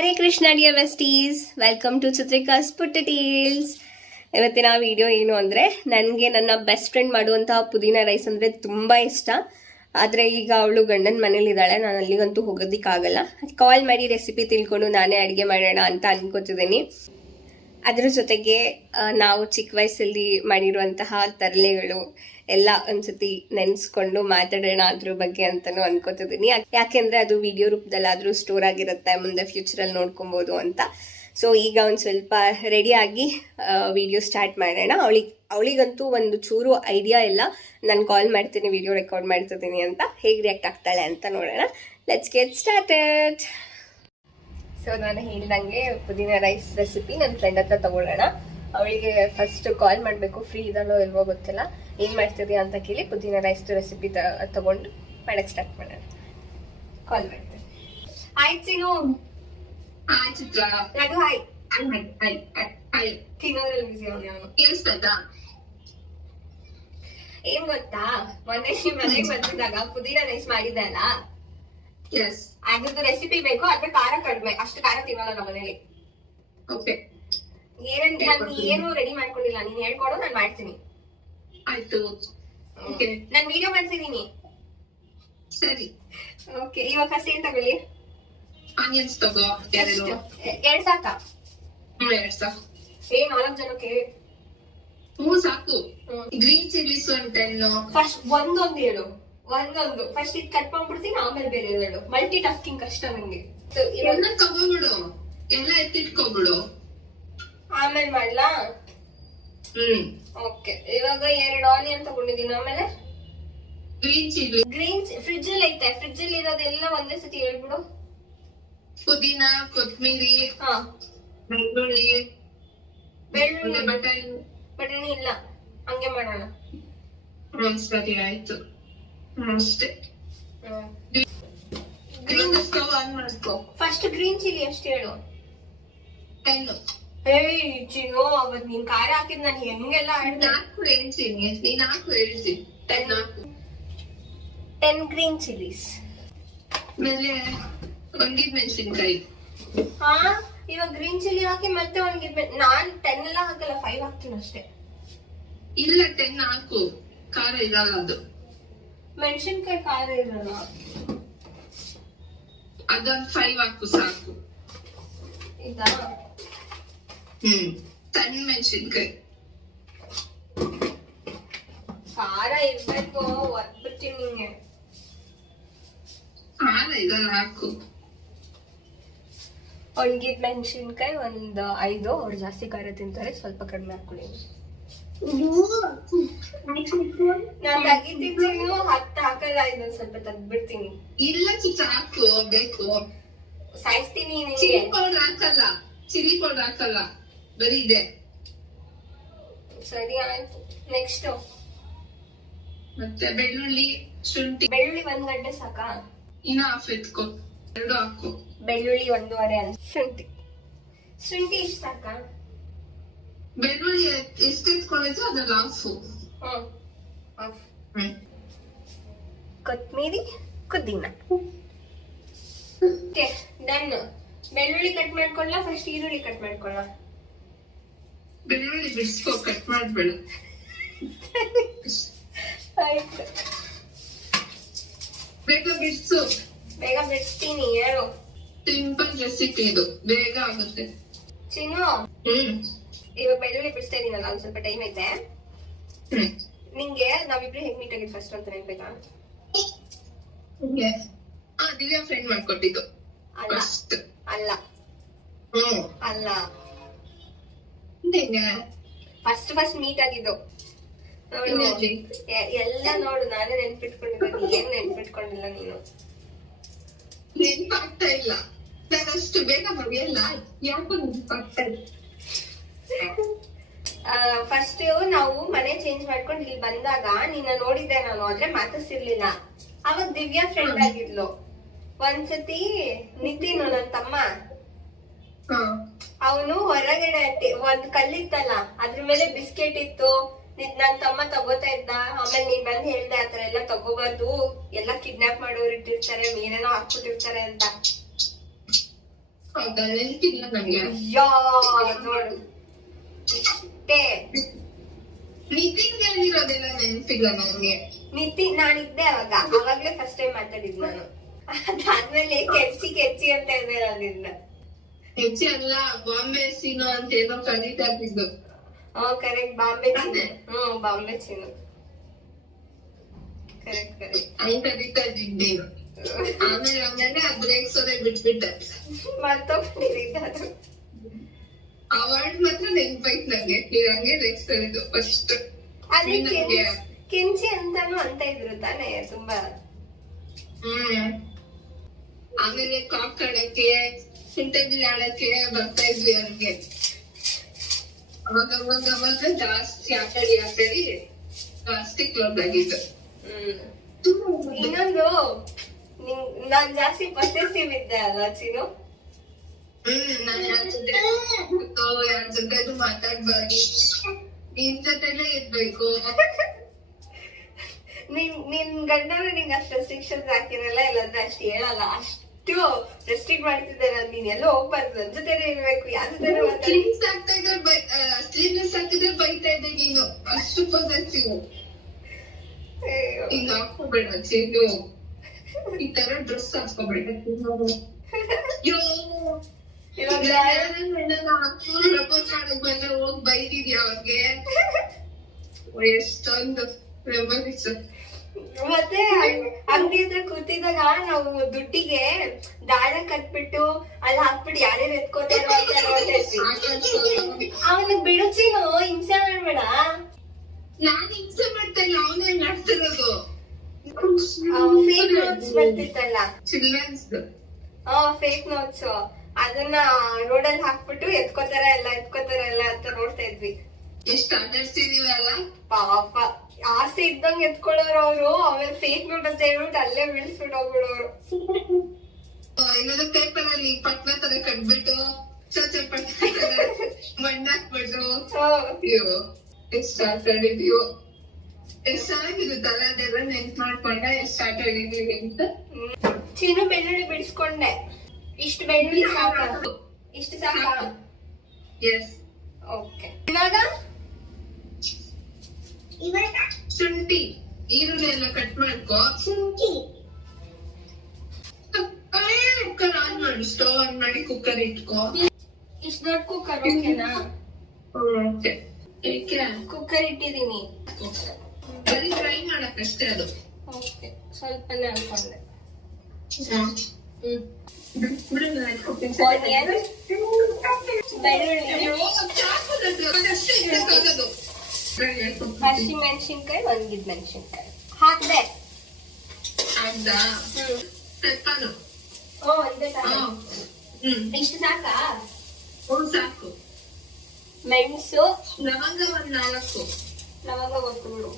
Hare Krishna dear besties, welcome to Chitrika's ಪುಟ್ಟ tales. ಇವತ್ತಿನ video ಏನು ಅಂದರೆ, ನನಗೆ ನನ್ನ ಬೆಸ್ಟ್ ಫ್ರೆಂಡ್ ಮಾಡುವಂತಹ ಪುದೀನ ರೈಸ್ ಅಂದರೆ ತುಂಬ ಇಷ್ಟ. ಆದರೆ ಈಗ ಅವಳು ಗಂಡನ ಮನೇಲಿದ್ದಾಳೆ, ನಾನು ಅಲ್ಲಿಗಂತೂ ಹೋಗೋದಕ್ಕಾಗಲ್ಲ. ಕಾಲ್ ಮಾಡಿ ರೆಸಿಪಿ ತಿಳ್ಕೊಂಡು ನಾನೇ ಅಡುಗೆ ಮಾಡೋಣ ಅಂತ ಅನ್ಕೋತಿದ್ದೀನಿ. ಅದ್ರ ಜೊತೆಗೆ ನಾವು ಚಿಕ್ಕ ವಯಸ್ಸಲ್ಲಿ ಮಾಡಿರುವಂತಹ ತರಲೆಗಳು ಎಲ್ಲ ಒಂದ್ಸತಿ ನೆನೆಸ್ಕೊಂಡು ಮಾತಾಡೋಣ ಅದ್ರ ಬಗ್ಗೆ ಅಂತಲೂ ಅನ್ಕೋತಿದ್ದೀನಿ. ಯಾಕೆಂದರೆ ಅದು ವಿಡಿಯೋ ರೂಪದಲ್ಲಾದರೂ ಸ್ಟೋರ್ ಆಗಿರುತ್ತೆ, ಮುಂದೆ ಫ್ಯೂಚರಲ್ಲಿ ನೋಡ್ಕೊಬೋದು ಅಂತ. ಸೊ ಈಗ ಒಂದು ಸ್ವಲ್ಪ ರೆಡಿಯಾಗಿ ವಿಡಿಯೋ ಸ್ಟಾರ್ಟ್ ಮಾಡೋಣ. ಅವಳಿಗಂತೂ ಒಂದು ಚೂರು ಐಡಿಯಾ ಇಲ್ಲ, ನಾನು ಕಾಲ್ ಮಾಡ್ತೀನಿ ವಿಡಿಯೋ ರೆಕಾರ್ಡ್ ಮಾಡ್ತಿದ್ದೀನಿ ಅಂತ. ಹೇಗೆ ರಿಯಾಕ್ಟ್ ಆಗ್ತಾಳೆ ಅಂತ ನೋಡೋಣ. Let's get started. ಸೊ ನಾನು ಹೇಳ್ದಂಗೆ ಪುದೀನ ರೈಸ್ ರೆಸಿಪಿ ನನ್ನ ಫ್ರೆಂಡ್ ಹತ್ರ ತಗೊಳ್ಳೋಣ. ಅವಳಿಗೆ ಫಸ್ಟ್ ಕಾಲ್ ಮಾಡಬೇಕು, ಫ್ರೀ ಇದ್ದಾಳೋ ಇಲ್ವೋ ಗೊತ್ತಿಲ್ಲ. ಏನು ಮಾಡ್ತಿದ್ಯಾ ಅಂತ ಕೇಳಿ ಪುದೀನ ರೈಸ್ ರೆಸಿಪಿ ತಗೊಂಡು ಮಾಡಕ್ಕೆ ಸ್ಟಾರ್ಟ್ ಮಾಡೋಣ. ಕಾಲ್ ಮಾಡ್ತೀನಿ. ಆಯ್ತು ಸೀನು. ಅದು ತಿನ್ನೋದ್ರಲ್ಲಿ ಬಿಸಿ ಅವನು. ಕೇಳಿಸ್ತಾ? ಏನ್ ಗೊತ್ತಾ, ಮೊನ್ನೆ ಮನೆಗೆ ಬಂದಿದ್ದಾಗ ಪುದೀನ ರೈಸ್ ಮಾಡಿದ್ದೆ ಅಲ್ಲ, ಅದ್ರದ್ದು ರೆಸಿಪಿ ಬೇಕು. ಅದ್ರ ಖಾರ ಕಡಿಮೆ, ಅಷ್ಟು ಖಾರ ತಿನ್ನೋಲ್ಲ ನಮ್ಮ ಮನೇಲಿ. ಏನು ರೆಡಿ ಮಾಡ್ಕೊಂಡಿಲ್ಲ, ನೀನ್ ಹೇಳ್ಕೊಡು, ನಾನ್ ಮಾಡ್ತೀನಿ. ಆಯ್ತು, ನಾನ್ ವಿಡಿಯೋ ಮಾಡ್ತಿದೀನಿ. ಸರಿ, ಓಕೆ. ಇವಾಗ ಫಸ್ಟ್ ಏನ್ ತಗೊಳ್ಳಿ? ಆನಿಯನ್ಸ್ ತಗೋ. ಎರಡ್ ಸಾಕಾ? 2 ಸಾಕು. 4 ಜನಕ್ಕೆ? ಸಾಕು. Green chillies 10. ಫಸ್ಟ್ ಒಂದೊಂದು ಹೇಳು. ಫಸ್ಟ್ ಇದು ಕಟ್ ಮಾಡ್ಬಿಡ್ತೀನಿ, ಆಮೇಲೆ ಬೇರೆ ಹೇಳು. ಮಲ್ಟಿ ಟಾಸ್ಕಿಂಗ್ ಕಷ್ಟ ನಂಗೆ. ಎಲ್ಲ ತಗೋಬಿಡು, ಎಲ್ಲ ಎತ್ತಿಟ್ಕೋಬಿಡು, ಆಮೇಲೆ ಮಾಡ್ಲಾ? ಓಕೆ. ಇವಾಗ 2 ಆನಿಯನ್ ತಗೊಂಡಿದೀನಿ. ಆಮೇಲೆ ಗ್ರೀನ್ ಫ್ರಿಜ್ ಅಲ್ಲಿ ಐತೆ, ಫ್ರಿಜ್ ಅಲ್ಲಿ ಇರೋದೆಲ್ಲ ಒಂದೇ ಸತಿ ಹೇಳ್ಬಿಡು. ಪುದೀನ, ಕೊತ್ಮೀರಿ, ಬೆಳ್ಳುಳ್ಳಿ, ಬಟಾಣಿ ಇಲ್ಲ, ಹಂಗೆ ಮಾಡೋಣ. ಸರಿ ಆಯ್ತು, ಅಷ್ಟೇ. ಸ್ಟವ್ ಆನ್ ಮಾಡ್ಕೋ. ಫಸ್ಟ್ ಗ್ರೀನ್ ಚಿಲ್ಲಿ ಎಷ್ಟು ಹೇಳು? 10. ಚಿನ್ನು, ಅವತ್ ನೀನ್ ಖಾರ ಹಾಕಿದ್ ನಾನು ಹೆಂಗೆಲ್ಲ ಆಡ್ದೆ. 4 ಹೇಳ್ತೀನಿ, ನೀನ್ 4 ಹೇಳ್ತೀನಿ. 10 ಗ್ರೀನ್ ಚಿಲ್ಲೀಸ್. ಆಮೇಲೆ ಒಣಗಿದ ಮೆಣಸಿನ್ಕಾಯಿ. ಹಾ, ಇವಾಗ ಗ್ರೀನ್ ಚಿಲ್ಲಿ ಹಾಕಿ ಮತ್ತೆ ಒಣಗಿದ ನಾನ್ 10 ಎಲ್ಲ ಹಾಕಲ್ಲ, 5 ಹಾಕ್ತೀನಿ ಅಷ್ಟೇ. ಇಲ್ಲ, 10 ಹಾಕು, ಖಾರ ಇರಲ್ಲ ಅದು. ಮೆಣಸಿನ್ಕಾಯಿ ಖಾರ ಇರಲ್ಲ, ಅದೊಂದು 5 ಹಾಕು ಸಾಕು. ಇದಾ? ಸಣ್ಣ ಮೆಣಸಿನ್ಕಾಯಿ ಖಾರ ಇರ್ಬೇಕು, ಒತ್ಬಿಡ್ತೀನಿ ನಿಂಗೆ. ಖಾರ ಇದಲ್ಲ, ಹಾಕು. ಒಣಗಿದ ಮೆಣಸಿನ್ಕಾಯಿ ಒಂದು 5. ಅವ್ರು ಜಾಸ್ತಿ ಖಾರ ತಿಂತಾರೆ, ಸ್ವಲ್ಪ ಕಡಿಮೆ ಹಾಕೊಳ್ಳಿ. ನಾನ್ ತೆಗಿತಿದ್ದೀನಿ, 10 ಹಾಕಲ್ಲ, ಇದೊಂದ್ ಸ್ವಲ್ಪ ತೆಗ್ದ್ಬಿಡ್ತೀನಿ. ಇಲ್ಲ ಚಿಕ್ಕ ಹಾಕು, ಬೇಕು. ಸಾಯಿಸ್ತೀನಿ ನಿಂಗೆ. ಚಿಲ್ಲಿ ಪೌಡರ್ ಹಾಕಲ್ಲ, ಬರೀ ಇದೆ. ಸರಿ ಆಯ್ತು. ನೆಕ್ಸ್ಟ್ ಮತ್ತೆ ಬೆಳ್ಳುಳ್ಳಿ, ಶುಂಠಿ. ಬೆಳ್ಳುಳ್ಳಿ 1 ಗಡ್ಡೆ ಸಾಕಾ? ಇನ್ನ ಹಾಫ್ ಎತ್ಕೊ, 2 ಹಾಕು. ಬೆಳ್ಳುಳ್ಳಿ 1.5. ಶುಂಠಿ ಇಷ್ಟ ಸಾಕಾ? ಬೆಳ್ಳುಳ್ಳಿ ಎಷ್ಟು ಎತ್ಕೊಂಡಿದ್ರು ಅದ್ರಲ್ಲಿ ಹಾಫ್. ಕೊತ್ಮೀರಿ, ಪುದೀನ. Okay, done. ಬೆಳ್ಳುಳ್ಳಿ ಕಟ್ ಮಾಡ್ಕೊಳ್ಳ, ಫಸ್ಟ್ ಈರುಳ್ಳಿ ಕಟ್ ಮಾಡ್ಕೊಳ್ಳ. ಬೆಳ್ಳುಳ್ಳಿ ಬಿಡಿಸ್ಕೊ, ಕಟ್ ಮಾಡ್ಬೇಡ. ಆಯ್ತು, ಬೇಗ ಬಿಡಿಸು. ಬೇಗ ಬಿಡಿಸ್ತೀನಿ, ಹೇಳು. ಸಿಂಪಲ್ ರೆಸಿಪಿ ಇದು, ಬೇಗ ಆಗುತ್ತೆ. ಚಿನ್ನು, ಇವಾಗ ಬೆಳ್ಳುಳ್ಳಿ ಬಿಡಿಸ್ತಾ ಇದೀನಲ್ಲ, ಒಂದ್ ಸ್ವಲ್ಪ ಟೈಮ್ ಐತೆ. ನಿಂಗೆ ನಾವಿಬ್ರು ಹೇಗ್ ಮೀಟ್ ಆಗಿದ್ ಫಸ್ಟ್ ಅಂತ ನೆನ್ಬೇಕಾ? ದಿವ್ಯಾ ಫ್ರೆಂಡ್ ಮಾಡ್ಕೊಟ್ಟಿದ್ದು. ಅಲ್ಲ, ಫಸ್ಟ್ ಮೀಟ್ ಆಗಿದ್ದು. ಎಲ್ಲ ನೋಡು, ನಾನೇ ನೆನ್ಪಿಟ್ಕೊಂಡಿದ್ದೀನಿ, ಏನ್ ನೆನ್ಪಿಟ್ಕೊಂಡಿಲ್ಲ ನೀನು. ನೆನ್ಪಾಗ್ತಾ ಇಲ್ಲ, ನಾನು ಅಷ್ಟು ಬೇಗ ಮರೆಯಲ್ಲ. ಯಾಕೋ ನೆನ್ಪಾಗ್ತಾ ಇಲ್ಲ. ಫಸ್ಟ್ ನಾವು ಮನೆ ಚೇಂಜ್ ಮಾಡ್ಕೊಂಡು ಇಲ್ಲಿ ಬಂದಾಗ ನಿನ್ನ ನೋಡಿದ್ದೆ ನಾನು, ಆದ್ರೆ ಮಾತಾಡ್ಸಿರ್ಲಿಲ್ಲ. ಅವಾಗ ದಿವ್ಯಾ ಫ್ರೆಂಡ್ ಆಗಿದ್ಲು. ಒಂದ್ಸತಿ ನಿತಿನ್, ನನ್ ತಮ್ಮ, ಅವನು ಹೊರಗಡೆ ಒಂದ್ ಕಲ್ಲಿತ್ತಲ್ಲ, ಅದ್ರ ಮೇಲೆ ಬಿಸ್ಕೆಟ್ ಇತ್ತು. ನನ್ ತಮ್ಮ ತಗೋತಾ ಇದ್ದ. ಆಮೇಲೆ ನೀನ್ ಬಂದ್ ಹೇಳ್ದೆ ಆತರ ಎಲ್ಲ ತಗೋಬಾರ್ದು, ಎಲ್ಲ ಕಿಡ್ನಾಪ್ ಮಾಡೋರು ಇಟ್ಟಿರ್ತಾರೆ, ಏನೇನೋ ಹಾಕ್ಬಿಟ್ಟಿರ್ತಾರೆ ಅಂತ. ಹೌದಾ ನೆನ್ಪಿಲ್ಲ ನಂಗೆ. ಅಯ್ಯೋ ನೋಡು ಇಷ್ಟೇ. ನಿತಿನ್ ಹೇಳಿರೋದೆಲ್ಲ ನೆನ್ಪಿಲ್ಲ ನಂಗೆ. ನಾನಿದ್ದೆ ಅವಾಗ್ಲೇ ಫಸ್ಟ್ ಟೈಮ್ ಮಾತಾಡಿದ್ ನಾನು. ಅದಾದ್ಮೇಲೆ ಕೆಚ್ಚಿ ಅಂತ ಇದೆ ಅದಿಲ್ಲ. ಹೆಚ್ಚಿ ಅಲ್ಲ, ಬಾಂಬೆ ಸೀನು ಅಂತ ಏನೋ ಕರೀತಾ ಇದ್ದು. ಕರೆಕ್ಟ್, ಬಾಂಬೆ ಚೀನು. ಬಾಂಬೆ ಚೀನು ಕರೆಕ್ಟ್. ಹಂಗ್ ಕರೀತಾ ಇದ್ದೀನಿ. ಆಮೇಲೆ ಅದ್ ರೇಗ್ಸೋದೇ ಬಿಟ್ಬಿಟ್ಟೆ. ಮರ್ತೋಗ್ಬಿಟ್ಟಿದೆ ಅದು. ಆ ವರ್ಡ್ ಮಾತ್ರ ನೆನ್ಪೈತ್ ನಂಗೆ. ನೀವ್ ಹಂಗೆ ರೇಗ್ಸ್ತಾ ಇದ್ದು ಫಸ್ಟ್. ಅದೇ ಕೆಂಚಿ ಅಂತಾನು ಅಂತ ಇದ್ರು ತಾನೇ ತುಂಬಾ. ಆಮೇಲೆ ಕಾಕ್ ಆಡಕ್ಕೆ, ಕುಂಟೆಬಿಲ್ಲೆ ಆಡಕ್ಕೆ ಬರ್ತಾ ಇದ್ವಿ ಹಂಗೆ. ಅವಾಗ ಜಾಸ್ತಿ ಆಟಾಡಿ ಜಾಸ್ತಿ ಕ್ಲೋಸ್ ಆಗಿತ್ತು. ಇನ್ನೊಂದು ನಾನ್ ಜಾಸ್ತಿ ಪೊಸೆಸಿವ್ ಇದ್ದೆ ಅಲ್ವಾ ಚೀನು? ನಾನ್ ಯಾರ ಜೊತೆ ಮಾತಾಡ್ಬಾರ್ದು, ನಿನ್ ಜೊತೆಲೇ ಇರ್ಬೇಕು. ನಿನ್ ಗಂಡನ ನಿಂಗೆ ಅಷ್ಟು ರೆಸ್ಟ್ರಿಕ್ಷನ್ಸ್ ಹಾಕಿರಲ್ಲ, ಇಲ್ಲಾಂದ್ರೆ ಅಷ್ಟು ಹೇಳಲ್ಲ. ಅಷ್ಟು ರೆಸ್ಟ್ರಿಕ್ಟ್ ಮಾಡ್ತಿದ್ದೆ ನಾನು. ನೀನ್ ಎಲ್ಲೋ ಹೋಗ್ಬಾರ್ದು, ನನ್ ಜೊತೆನೇ ಇರ್ಬೇಕು, ಯಾರ ಜೊತೆ ಸ್ಲೀವ್ಲೆಸ್ ಹಾಕಿದ್ರೆ ಬೈತಾ ಇದ್ದೆ ನೀನು. ಅಷ್ಟು ಪೊಸೆಸಿವ್. ಈಗ ಹಾಕೋಬೇಡ ಚೇನು, ಈ ತರ ಡ್ರೆಸ್ ಹಾಕೋಬೇಡ. ಪ್ರಪೋಸ್ ಮಾಡಕ್ ಬಂದ್ರೆ ಹೋಗ್ ಬೈದಿದ್ಯಾ ಅವ್ರಿಗೆ? ಎಷ್ಟೊಂದು ಮೆಮೊರೀಸ್. ಮತ್ತೆ ಅಂಗಡಿ ಹತ್ರ ಕೂತಿದಾಗ ನಾವು ದುಡ್ಡಿಗೆ ದಾರ ಕಟ್ಬಿಟ್ಟು ಅಲ್ಲಿ ಹಾಕ್ಬಿಟ್ಟು ಯಾರ್ಯಾರು ಎತ್ಕೋತಾರೋ ಅಂತ ನೋಡ್ತಾ ಇದ್ವಿ. ಅವನಿಗೆ ಬಿಡುಚಿನು ಹಿಂಸೆ ಮಾಡ್ಬೇಡ. ನಾನ್ ಹಿಂಸೆ ಮಾಡ್ತಾ ಇಲ್ಲ, ಅವನೇ ಮಾಡ್ತಿರೋದು. ಫೇಕ್ ನೋಟ್ಸ್ ಬರ್ತಿತ್ತಲ್ಲ, ಚಿಲ್ಡ್ರನ್ಸ್ ಫೇಕ್ ನೋಟ್ಸ್, ಅದನ್ನ ರೋಡಲ್ಲಿ ಹಾಕ್ಬಿಟ್ಟು ಎತ್ಕೋತಾರ ಎಲ್ಲ ಅಂತ ನೋಡ್ತಾ ಇದ್ವಿ. ಎಷ್ಟ್ ಆಟಾಡ್ಸಿದೀವಲ್ಲ ಪಾಪ. ಆಸೆ ಇದ್ದಂಗ್ ಎತ್ಕೊಳ್ಳೋರು ಅವ್ರು. ಆಮೇಲೆ ಫೇಕ್ ನೋಟ್ ಅಂತ ಹೇಳ್ಬಿಟ್ಟು ಅಲ್ಲೇ ಬಿಡಿಸ್ಬಿಟ್ಟು ಹೋಗ್ಬಿಡೋರು. ಏನಾದ್ರು ಪೇಪರ್ ಅಲ್ಲಿ ಪಟ್ನ ತರ ಕಟ್ಬಿಟ್ಟು ಚೊಚ್ಚೆ ಪಟ್ನ ಮಣ್ಣಾಕ್ಬಿಟ್ಟು ಎಷ್ಟ್ ಆಟಾಡಿದೀವೋ. ಎಷ್ಟ್ ಚೆನ್ನಾಗಿರುತ್ತಲ್ಲ ಅದೆಲ್ಲ ನೆನ್ಪ್ ಮಾಡ್ಕೊಂಡ ಎಷ್ಟ್ ಆಟಾಡಿದೀವಿ ಅಂತ. ಚೀನು ಬೆಳ್ಳುಳ್ಳಿ ಬಿಡಿಸ್ಕೊಂಡೆ. ಇಷ್ಟು ಬೆಳ್ಳುಳ್ಳಿ ಸಾಕು? ಇಷ್ಟು ಸಾಕಾ? ಎಸ್. ಓಕೆ. ಇವಾಗ ಶುಂಠಿ ಈರುಳ್ಳಿ ಎಲ್ಲ ಕಟ್ ಮಾಡ್ಕೋ. ಕುಕ್ಕರ್ ಆನ್ ಮಾಡಿ, ಸ್ಟವ್ ಆನ್ ಮಾಡಿ ಕುಕ್ಕರ್ ಇಟ್ಕೋ. ಇಷ್ಟು ದೊಡ್ಡ ಕುಕ್ಕರ್ ಓಕೆನಾ? ಓಕೆ. ಏಕೆ ಕುಕ್ಕರ್ ಇಟ್ಟಿದೀನಿ, ಬರೀ ಫ್ರೈ ಮಾಡಕ್ಕಷ್ಟೇ ಅದು. ಓಕೆ, ಸ್ವಲ್ಪನೇ ಅನ್ಕೊಂಡೆ. ಹಸಿಮೆಣಸಿನ್ಕಾಯಿ, ಒಣಗಿದ ಮೆಣಸಿನ್ಕಾಯಿ ಹಾಕ್ದೆ. ಇಷ್ಟು ಸಾಕಾ? ಸಾಕು. ಮೆಣಸು, ಲವಂಗ ಒಂದ್ 4. ಲವಂಗ ಗೊತ್ತು ಬಿಡು.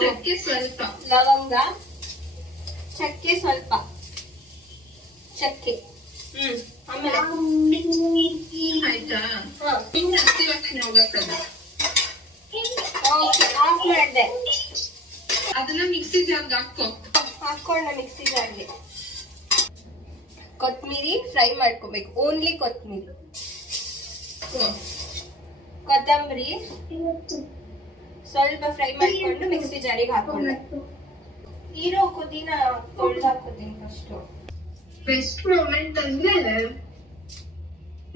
ಚಕ್ಕೆ ಸ್ವಲ್ಪ, ಲವಂಗ, ಚಕ್ಕೆ ಸ್ವಲ್ಪ, ಚಕ್ಕೆ. ಆಮೇಲೆ ಆಯ್ತಾ? ಹಸಿ ವಾಸನೆ ಹೋಗಕ್ಕದ. ಆಫ್ ಮಾಡ್ದೆ. ಅದನ್ನ ಮಿಕ್ಸಿ ಜಾರ್ಗೆ ಹಾಕೊಂಡ ಮಿಕ್ಸಿ ಜಾರ್ಗೆ. ಕೊತ್ಮೀರಿ ಫ್ರೈ ಮಾಡ್ಕೋಬೇಕು, ಓನ್ಲಿ ಕೊತ್ಮೀರಿ. ಕೊತ್ತಂಬರಿ ಸ್ವಲ್ಪ ಫ್ರೈ ಮಾಡ್ಕೊಂಡು ಮಿಕ್ಸಿ ಜಾರಿಗೆ ಹಾಕೊಂಡೆ. ಇರೋ ಕುದಿನ ತೊಳ್ದು ಹಾಕೋತೀನಿ ಫಸ್ಟ್. ಬೆಸ್ಟ್ ಮೂಮೆಂಟ್ ಅಂದ್ರೆ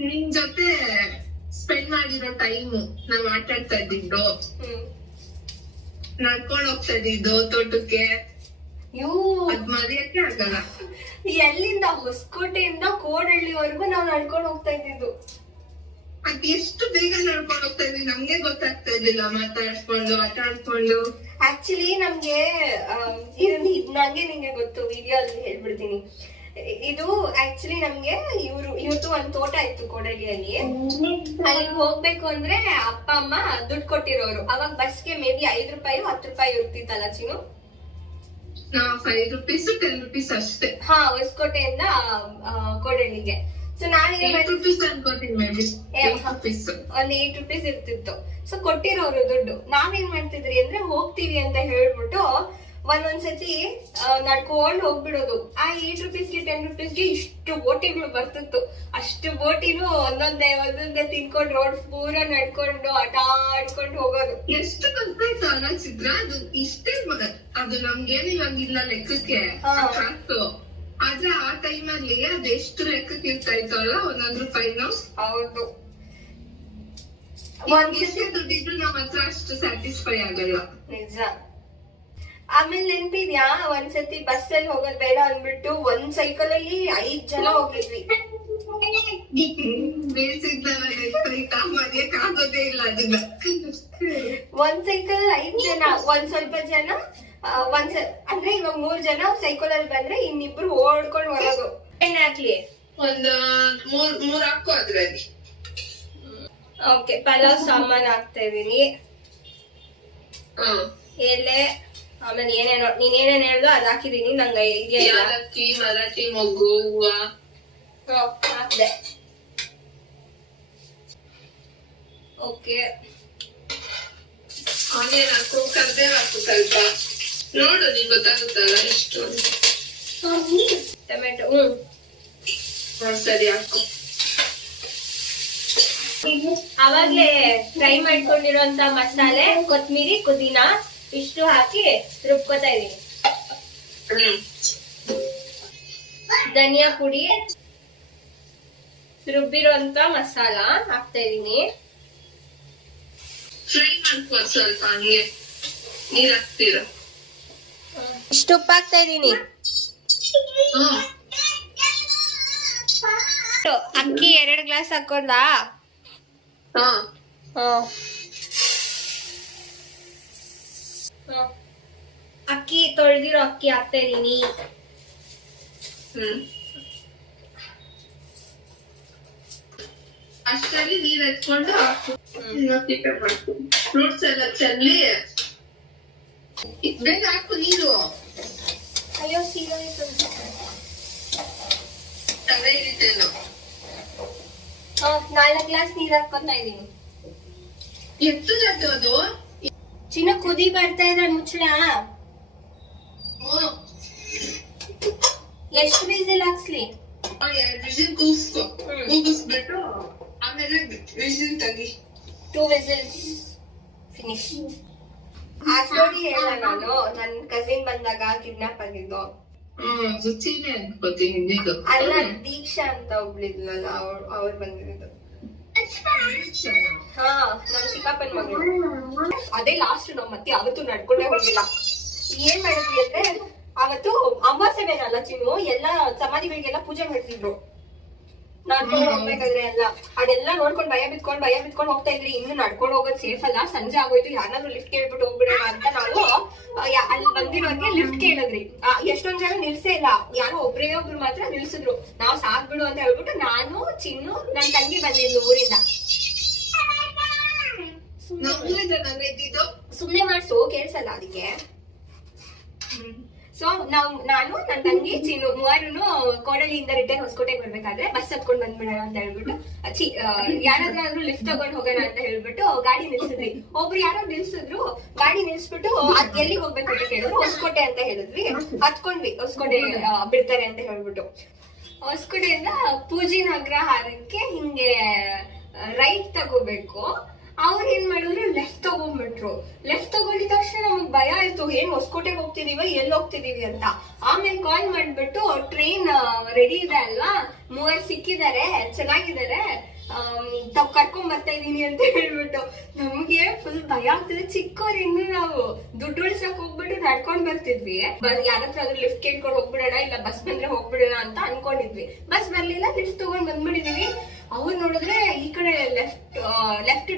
ನಿನ್ ಜೊತೆ ಸ್ಪೆಂಡ್ ಮಾಡಿರೋ ಟೈಮು. ನಾವ್ ಆಟಾಡ್ತಾ ಇದ್ದಿದ್ದು, ನಡ್ಕೊಂಡ್ ಹೋಗ್ತಾ ಇದ್ದಿದ್ದು ತೋಟಕ್ಕೆ, ಅದ್ ಮರೆಯಕ್ಕೆ ಆಗಲ್ಲ. ಎಲ್ಲಿಂದ ಹೊಸಕೋಟೆಯಿಂದ ಕೋಡಹಳ್ಳಿವರೆಗೂ ನಾವ್ ನಡ್ಕೊಂಡ್ ಹೋಗ್ತಾ ಇದ್ದಿದ್ದು. ಅದ್ ಎಷ್ಟು ಬೇಗ ನಡ್ಕೊಂಡ್ ಹೋಗ್ತಾ ಇದ್ವಿ ನಮ್ಗೆ ಗೊತ್ತಾಗ್ತಾ ಇರ್ಲಿಲ್ಲ. ಮಾತಾಡ್ಕೊಂಡು ಆಟ ಆಡ್ಕೊಂಡು. ಆಕ್ಚುಲಿ ನಮ್ಗೆ ನಂಗೆ ನಿಂಗೆ ಗೊತ್ತು, ವಿಡಿಯೋ ಅಲ್ಲಿ ಹೇಳ್ಬಿಡ್ತೀನಿ. ಇದು ಆಕ್ಚುಲಿ ನಮ್ಗೆ ಇವ್ರದ್ದು ಒಂದ್ ತೋಟ ಇತ್ತು ಕೋಡಹಳ್ಳಿಯಲ್ಲಿ. ಅಲ್ಲಿಗೆ ಹೋಗ್ಬೇಕು ಅಂದ್ರೆ ಅಪ್ಪ ಅಮ್ಮ ದುಡ್ಡು ಕೊಟ್ಟಿರೋರು. ಅವಾಗ ಬಸ್ಗೆ ಮೇ ಬಿ 5 ರೂಪಾಯಿ 10 ರೂಪಾಯಿ ಇರ್ತಿತ್ತಲ್ಲ ಚೀನು? 5 ರೂಪೀಸ್ 10 ರೂಪೀಸ್ ಅಷ್ಟೇ. ಹಾ, ಹೊಸಕೋಟೆಯಿಂದ ಕೋಡಹಳ್ಳಿಗೆ. ಸೊ ನಾವೇನ್ ಒಂದ್ 8 ರೂಪೀಸ್ ಇರ್ತಿತ್ತು. ಸೊ ಕೊಟ್ಟಿರೋರು ದುಡ್ಡು. ನಾವೇನ್ ಮಾಡ್ತಿದ್ರಿ ಅಂದ್ರೆ ಹೋಗ್ತೀವಿ ಅಂತ ಹೇಳ್ಬಿಟ್ಟು ಒಂದೊಂದ್ಸತಿ ನಡ್ಕೊಂಡ್ ಹೋಗ್ಬಿಡೋದು. ಆ 8 rupeesಗೆ 10 rupeesಗೆ ಇಷ್ಟು ಬೋಟಿಗಳು ಬರ್ತಿತ್ತು. ಅಷ್ಟು ಬೋಟಿನೂ ಒಂದೊಂದೇ ತಿನ್ಕೊಂಡು ರೋಡ್ ಪೂರ ನಡ್ಕೊಂಡು ಆಟ ಆಡ್ಕೊಂಡು ಹೋಗೋದು. ಎಷ್ಟು ಕಷ್ಟ ಅಲ್ಲ ಚಿತ್ರ, ಅದು ಇಷ್ಟೇ ಅದು ನಮ್ಗೇನು ಇವಾಗಿಲ್ಲ ಲೆಕ್ಕಕ್ಕೆ ಕಾಸು. ಆದ್ರೆ ಆ ಟೈಮ್ ಅಲ್ಲಿ ಅದೆಷ್ಟು ಲೆಕ್ಕಕ್ಕೆ ಇರ್ತಾ ಇತ್ತಲ್ಲ ₹1 ಹೌದು. ಎಷ್ಟೇ ದುಡ್ಡಿದ್ರು ನಾವ್ ಹತ್ರ ಅಷ್ಟು ಸ್ಯಾಟಿಸ್ಫೈ ಆಗಲ್ಲ. ನಿಜ. ಆಮೇಲೆ ನೆನ್ಪಿದ್ಯಾ, ಒಂದ್ಸತಿ ಬಸ್ ಅಲ್ಲಿ ಹೋಗೋದ್ ಬೇಡ ಅಂದ್ಬಿಟ್ಟು ಒಂದ್ ಸೈಕಲ್ ಅಲ್ಲಿ 5 ಜನ ಹೋಗಿದ್ವಿ. ಆಗೋದೇ ಇಲ್ಲ ಅದನ್ನ. ಒಂದ್ ಸೈಕಲ್ 5 ಜನ, ಒಂದ್ ಸ್ವಲ್ಪ ಜನ ಅಂದ್ರೆ ಇವಾಗ 3 ಜನ ಸೈಕಲ್ ಅಲ್ಲಿ ಬಂದ್ರೆ ಇನ್ನಿಬ್ರು ಓಡ್ಕೊಂಡು ಬರೋದು. ಏನ್ ಹಾಕ್ಲಿ? ಒಂದು ಮೂರ್ ಹಾಕೋ ಅದ್ರಲ್ಲಿ. ಓಕೆ, ಪಲಾವ್ ಸಾಮಾನ್ ಹಾಕ್ತಾ ಇದೀನಿ. ಎಲೆ, ಆಮೇಲೆ ಏನೇನೋ ನೀನ್ ಏನೇನ್ ಹೇಳ್ದು ಅದ್ ಹಾಕಿದೀನಿ. ನಂಗೆ ಇದೆಯಲ್ಲ ಯಾಲಕ್ಕಿ, ಮರಾಠಿ ಮೊಗ್ಗು, ಹೂವ ಹಾಕ್ದೆ. ಓಕೆ, ಆನಿಯನ್ ಹಾಕು, ಕರ್ಬೇವ್ ಹಾಕು ಸ್ವಲ್ಪ. ನೋಡು ನೀನ್ ಗೊತ್ತಾಗುತ್ತಲ್ಲ ಇಷ್ಟು. ಟೊಮೆಟೊ ಸರಿ ಹಾಕು. ಅವಾಗ್ಲೇ ಫ್ರೈ ಮಾಡ್ಕೊಂಡಿರೋಂತ ಮಸಾಲೆ, ಕೊತ್ಮೀರಿ, ಪುದೀನಾ ಇಷ್ಟು ಹಾಕಿ ರುಬ್ಕೋತಾ ಇದೀನಿ. ಧನಿಯಾ ಪುಡಿ, ರುಬ್ಬಿರೋಂತ ಮಸಾಲ ಹಾಕ್ತಾ ಇದೀನಿ. ಫ್ರೈ ಮಾಡ್ಕೋ ಸ್ವಲ್ಪ, ಹಂಗೆ ನೀರ್ ಹಾಕ್ತೀರ. ಇಷ್ಟು ಉಪ್ಪು ಹಾಕ್ತಾ ಇದೀನಿ. ಅಕ್ಕಿ 2 ಗ್ಲಾಸ್ ಹಾಕೋದಾ? ಅಕ್ಕಿ ತೊಳೆದಿರೋ ಅಕ್ಕಿ ಹಾಕ್ತಾ ಇದೀನಿ. ಅಷ್ಟರಲ್ಲಿ ನೀರ್ ಹಚ್ಕೊಂಡು ಫ್ರೂಟ್ಸ್ ಎಲ್ಲ ಚೆಲ್ಲಿ ಬೇಗ ಹಾಕು ನೀರು. ಅಯ್ಯೋ, ತವೆ ಹಿಡಿತೇನು. 4 ಗ್ಲಾಸ್ ನೀರ್ ಹಾಕೋತಾ ಇದೀನಿ. ಎಷ್ಟು ಜೊತೆ ಅದು ಚಿನ್ನ ಕುದಿ ಬರ್ತಾ ಇದ್ರೆ ಮುಚ್ಚಳ. ಎಷ್ಟು ವಿಸಿಲ್ ಹಾಕ್ಸ್ಲಿ? 2 ವಿಸಿಲ್ ಕೂಗಿಸ್ಕೊ. ಕೂಗಿಸ್ಬಿಟ್ಟು ಆಮೇಲೆ ವಿಸಿಲ್ ತೆಗಿ. 2 ವಿಸಿಲ್ಸ್ ಫಿನಿಶ್. ಆ ಸ್ಟೋರಿ ಹೇಳ, ನಾನು ನನ್ ಕಸಿನ್ ಬಂದಾಗ ಕಿಡ್ನಾಪ್ ಆಗಿದ್ದು. ರುಚಿನೇ ಅನ್ಕೋತೀನಿ ಹಿಂದಿದ್ದು. ಅಲ್ಲ, ದೀಕ್ಷಾ ಅಂತ ಒಬ್ಳಿದ್ಲಲ್ಲ, ಅವ್ರು ಬಂದಿದ್ದು. ಹಾ, ನಮ್ ಚಿಕ್ಕಪ್ಪನ್ ಮಗಳು. ಅದೇ ಲಾಸ್ಟ್. ನಾವ್ ಮತ್ತೆ ಅವತ್ತು ನಡ್ಕೊಂಡೇ ಹೋಗಿಲ್ಲ. ಏನ್ ಮಾಡಿದ್ವಿ ಅಂದ್ರೆ, ಅವತ್ತು ಅಮಾವಾಸ್ಯೆ ಬೇರೆ ಅಲ್ಲ ಚಿನ್ನು, ಎಲ್ಲಾ ಸಮಾಧಿಗಳಿಗೆಲ್ಲ ಪೂಜೆ ಮಾಡ್ತಿದ್ರು. ನಡ್ಕೊಂಡು ಹೋಗ್ಬೇಕಾದ್ರೆ ಅದೆಲ್ಲ ನೋಡ್ಕೊಂಡು ಭಯ ಬಿತ್ಕೊಂಡ್ ಹೋಗ್ತಾ ಇದ್ರಿ. ಇನ್ನು ನಡ್ಕೊಂಡು ಹೋಗೋದ್ ಸೇಫ್ ಅಲ್ಲ, ಸಂಜೆ ಆಗೋಯ್ತು, ಯಾರಾದ್ರೂ ಲಿಫ್ಟ್ ಕೇಳ್ಬಿಟ್ಟು ಹೋಗ್ಬಿಡೋಣ ಅಂತ ನಾವು ಅಲ್ಲಿ ಬಂದಿರೋರ್ಗೆ ಲಿಫ್ಟ್ ಕೇಳಿದ್ರಿ. ಎಷ್ಟೊಂದ್ ಜನ ನಿಲ್ಸೇ ಇಲ್ಲ, ಯಾರೋ ಒಬ್ರು ಮಾತ್ರ ನಿಲ್ಸಿದ್ರು. ನಾವ್ ಸಾಕ್ಬಿಡು ಅಂತ ಹೇಳ್ಬಿಟ್ಟು ನಾನು, ಚಿನ್ನು, ನನ್ ತಂಗಿ ಬಂದಿದ್ಲು ಊರಿಂದ. ಸುಮ್ನೆ ಮಾಡ್ಸು, ಕೇಳ್ಸಲ್ಲ ಅದಕ್ಕೆ. ಸೊ ನಾನು, ನನ್ ತಂಗಿ, ಚಿನ್ನು ಮೂವರೂ ಕೋಡಲಿಯಿಂದ ರಿಟರ್ನ್ ಹೊಸಕೋಟೆಗೆ ಬರ್ಬೇಕಾದ್ರೆ ಬಸ್ ಹತ್ಕೊಂಡ್ ಬಂದ್ಬಿಡೋಣ ಅಂತ ಹೇಳ್ಬಿಟ್ಟು, ಯಾರಾದ್ರೂ ಲಿಫ್ಟ್ ತಗೊಂಡ್ ಹೋಗೋಣ ಅಂತ ಹೇಳ್ಬಿಟ್ಟು ಗಾಡಿ ನಿಲ್ಸಿದ್ರಿ. ಒಬ್ರು ಯಾರೋ ನಿಲ್ಸಿದ್ರು, ಗಾಡಿ ನಿಲ್ಸ್ಬಿಟ್ಟು ಎಲ್ಲಿಗೆ ಹೋಗ್ಬೇಕು ಅಂತ ಕೇಳಿದ್ರು. ಹೊಸಕೋಟೆ ಅಂತ ಹೇಳಿದ್ವಿ. ಹತ್ಕೊಂಡ್ವಿ, ಹೊಸಕೋಟೆ ಬಿಡ್ತಾರೆ ಅಂತ ಹೇಳ್ಬಿಟ್ಟು. ಹೊಸಕೋಟೆಯಿಂದ ಪೂಜಿನಗರ ಹಾರಕ್ಕೆ ಹಿಂಗೆ ರೈಟ್ ತಗೋಬೇಕು. ಅವ್ರು ಏನ್ ಮಾಡಿದ್ರು, ಲೆಫ್ಟ್ ತಗೊಂಡ್ಬಿಟ್ರು. ಲೆಫ್ಟ್ ತಗೊಂಡಿದ ತಕ್ಷಣ ನಮಗ್ ಭಯ ಆಯ್ತು, ಏನ್ ಹೊಸಕೋಟೆಗೆ ಹೋಗ್ತಿದೀವ, ಎಲ್ಲಿ ಹೋಗ್ತಿದೀವಿ ಅಂತ. ಆಮೇಲೆ ಕಾಲ್ ಮಾಡ್ಬಿಟ್ಟು, ಟ್ರೈನ್ ರೆಡಿ ಇದೆ ಅಲ್ವಾ, 3 ಸಿಕ್ಕಿದ್ದಾರೆ, ಚೆನ್ನಾಗಿದ್ದಾರೆ, ಕರ್ಕೊಂಡ್ ಬರ್ತಾ ಇದೀನಿ ಅಂತ ಹೇಳ್ಬಿಟ್ಟು. ನಮ್ಗೆ ಫುಲ್ ಭಯ ಆಗ್ತದೆ. ಚಿಕ್ಕವ್ರು ಇನ್ನು ನಾವು ದುಡ್ಡು ಉಳ್ಸಕ್ ಹೋಗ್ಬಿಟ್ಟು ನಡ್ಕೊಂಡ್ ಬರ್ತಿದ್ವಿ. ಯಾರತ್ರ ಅದ್ರ ಲಿಫ್ಟ್ ಕೇಳ್ಕೊಂಡು ಹೋಗ್ಬಿಡೋಣ, ಇಲ್ಲ ಬಸ್ ಬಂದ್ರೆ ಹೋಗ್ಬಿಡೋಣ ಅಂತ ಅನ್ಕೊಂಡಿದ್ವಿ. ಬಸ್ ಬರ್ಲಿಲ್ಲ, ಲಿಫ್ಟ್ ತಗೊಂಡ್ ಬಂದ್ಬಿಟ್ಟಿದೀವಿ. ಅವ್ರು ನೋಡಿದ್ರೆ ಈ ಕಡೆ ಲೆಫ್ಟ್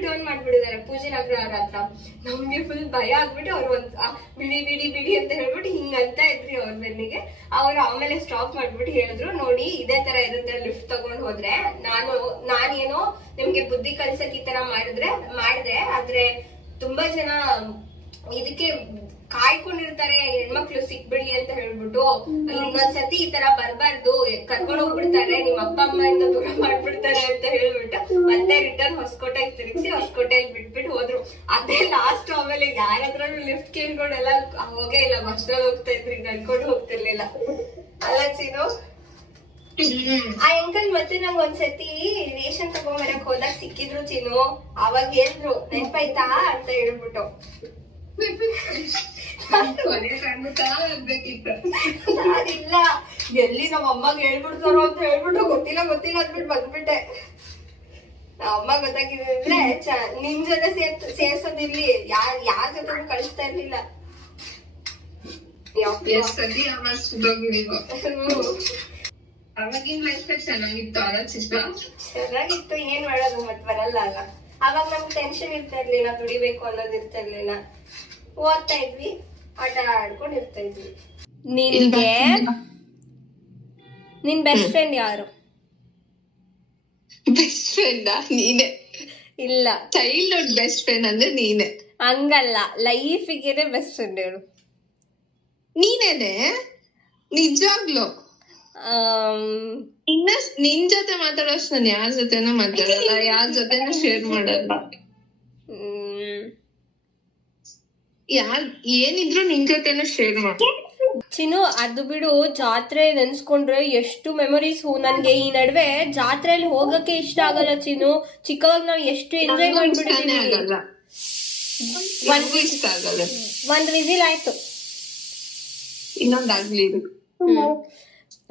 ಟರ್ನ್ ಮಾಡ್ಬಿಟ್ಟಿದ್ದಾರೆ ಪೂಜೆನಗರ ಹತ್ರ. ನಮ್ಗೆ ಫುಲ್ ಭಯ ಆಗ್ಬಿಟ್ಟು ಅವ್ರು ಬಿಡಿ ಅಂತ ಹೇಳ್ಬಿಟ್ಟು ಹಿಂಗಂತ ಇದ್ರಿ ಅವ್ರ ಬೆನ್ನಿಗೆ. ಅವ್ರು ಆಮೇಲೆ ಸ್ಟಾಪ್ ಮಾಡ್ಬಿಟ್ಟು ಹೇಳಿದ್ರು, ನೋಡಿ ಇದೇ ತರ ಇರುತ್ತೆ ಲಿಫ್ಟ್ ತಗೊಂಡ್ ಹೋದ್ರೆ. ನಾನೇನೋ ನಿಮ್ಗೆ ಬುದ್ಧಿ ಕಲ್ಸಕ್ ಈ ತರ ಮಾಡಿದೆ, ಆದ್ರೆ ತುಂಬಾ ಜನ ಇದಕ್ಕೆ ಕಾಯ್ಕೊಂಡಿರ್ತಾರೆ ಹೆಣ್ಮಕ್ಳು ಸಿಕ್ಬಿಡ್ಲಿ ಅಂತ ಹೇಳ್ಬಿಟ್ಟು. ಇನ್ನೊಂದ್ಸತಿ ಈ ತರ ಬರ್ಬಾರ್ದು, ಕರ್ಕೊಂಡ್ ಹೋಗ್ಬಿಡ್ತಾರೆ, ನಿಮ್ ಅಪ್ಪ ಅಮ್ಮ ಇಂದ ದೂರ ಮಾಡ್ಬಿಡ್ತಾರೆ ಅಂತ ಹೇಳ್ಬಿಟ್ಟು ಮತ್ತೆ ರಿಟರ್ನ್ ಹೊಸಕೋಟೆಗೆ ತಿರುಗಿಸಿ ಹೊಸಕೋಟೆಯಲ್ಲಿ ಬಿಟ್ಬಿಟ್ಟು ಹೋದ್ರು. ಅದೇ ಲಾಸ್ಟ್. ಆಮೇಲೆ ಯಾರ ಹತ್ರನು ಲಿಫ್ಟ್ ಕೇಳ್ಕೊಂಡೆಲ್ಲ ಹೋಗೇ ಇಲ್ಲ, ಬಸ್ನಲ್ಲಿ ಹೋಗ್ತಾ ಇದ್ರಿ, ನಡ್ಕೊಂಡು ಹೋಗ್ತಿರ್ಲಿಲ್ಲ ಅಲ್ಲ ಚೀನು. ಆ ಅಂಕಲ್ ಮತ್ತೆ ನಂಗ್ ಒಂದ್ಸತಿ ರೇಷನ್ ತಗೊಂಬರಕ್ ಹೋದಾಗ ಸಿಕ್ಕಿದ್ರು ಚೀನು. ಅವಾಗ ಹೇಳಿದ್ರು ನೆನ್ಪಾಯ್ತಾ ಅಂತ ಹೇಳ್ಬಿಟ್ಟು. ಅದಿಲ್ಲ, ಎಲ್ಲಿ ನಮ್ಮ ಅಮ್ಮಗೆ ಹೇಳ್ಬಿಡ್ತಾರೋ ಅಂತ ಹೇಳ್ಬಿಟ್ಟು ಗೊತ್ತಿಲ್ಲ ಅಂದ್ಬಿಟ್ಟು ಬಂದ್ಬಿಟ್ಟೆ. ನಮ್ಮ ಅಮ್ಮ ಗೊತ್ತಾಗಿದ್ರೆ ನಿಮ್ ಜೊತೆ ಸೇರ್ಸೋದಿರ್ಲಿ, ಯಾರ ಜೊತೆ ಕಳಿಸ್ತಾ ಇರ್ಲಿಲ್ಲ. ಅವಾಗಿನ ಲೈಫ್ ಚೆನ್ನಾಗಿತ್ತು ಅಲ್ಲ ಚಿತ್ರ? ಚೆನ್ನಾಗಿತ್ತು, ಏನ್ ಮಾಡೋದು, ಮತ್ ಬರಲ್ಲ ಅಲ್ಲ. ಅವಾಗ ನಮ್ಗೆ ಟೆನ್ಷನ್ ಇರ್ತಾ ಇರ್ಲಿಲ್ಲ, ದುಡಿಬೇಕು ಅನ್ನೋದು ಇರ್ತಾ ಇರ್ಲಿಲ್ಲ. ಓದ್ತಾ ಇದ್ವಿ, ಆಟ ಆಡ್ಕೊಂಡು ಇರ್ತಾ ಇದ್ವಿ. ನಿನ್ಗೆ ನಿನ್ ಬೆಸ್ಟ್ ಫ್ರೆಂಡ್ ಯಾರು? ಬೆಸ್ಟ್ ಫ್ರೆಂಡ್ ನೀನೆ. ಇಲ್ಲ, ಚೈಲ್ಡ್ಹುಡ್ ಬೆಸ್ಟ್ ಫ್ರೆಂಡ್ ಅಂದ್ರೆ ನೀನೆ. ಹಂಗಲ್ಲ, ಲೈಫಿಗೆ ಬೆಸ್ಟ್ ಫ್ರೆಂಡ್ ಹೇಳು. ನೀನೇನೆ ನಿಜವಾಗ್ಲು. ಇನ್ನ ನಿನ್ ಜೊತೆ ಮಾತಾಡೋಷ್ಟು ನಾನು ಯಾರ ಜೊತೆನೂ ಮಾತಾಡಲ್ಲ, ಯಾರ ಜೊತೆನೂ ಶೇರ್ ಮಾಡಲ್ಲ. ಏನಿದ್ರು ನಿನ್ ಜೊತೆನೂ ಶೇರ್ ಮಾಡ. ಚಿನ್ನು, ಅದು ಬಿಡು, ಜಾತ್ರೆ ನೆನ್ಸ್ಕೊಂಡ್ರೆ ಎಷ್ಟು ಮೆಮೊರೀಸ್. ನನ್ಗೆ ಈ ನಡುವೆ ಜಾತ್ರೆಯಲ್ಲಿ ಹೋಗಕ್ಕೆ ಇಷ್ಟ ಆಗಲ್ಲ ಚಿನ್ನು. ಚಿಕ್ಕವಾಗ ನಾವ್ ಎಷ್ಟು ಎಂಜಾಯ್ ಮಾಡ್ಬಿಟ್ಟಿದೀವಿ. ಇಷ್ಟ ಆಗಲ್ಲ. ಒಂದ್ ವಿಸಿಲ್ ಆಯ್ತು, ಇನ್ನೊಂದಾಗ್ಲಿ.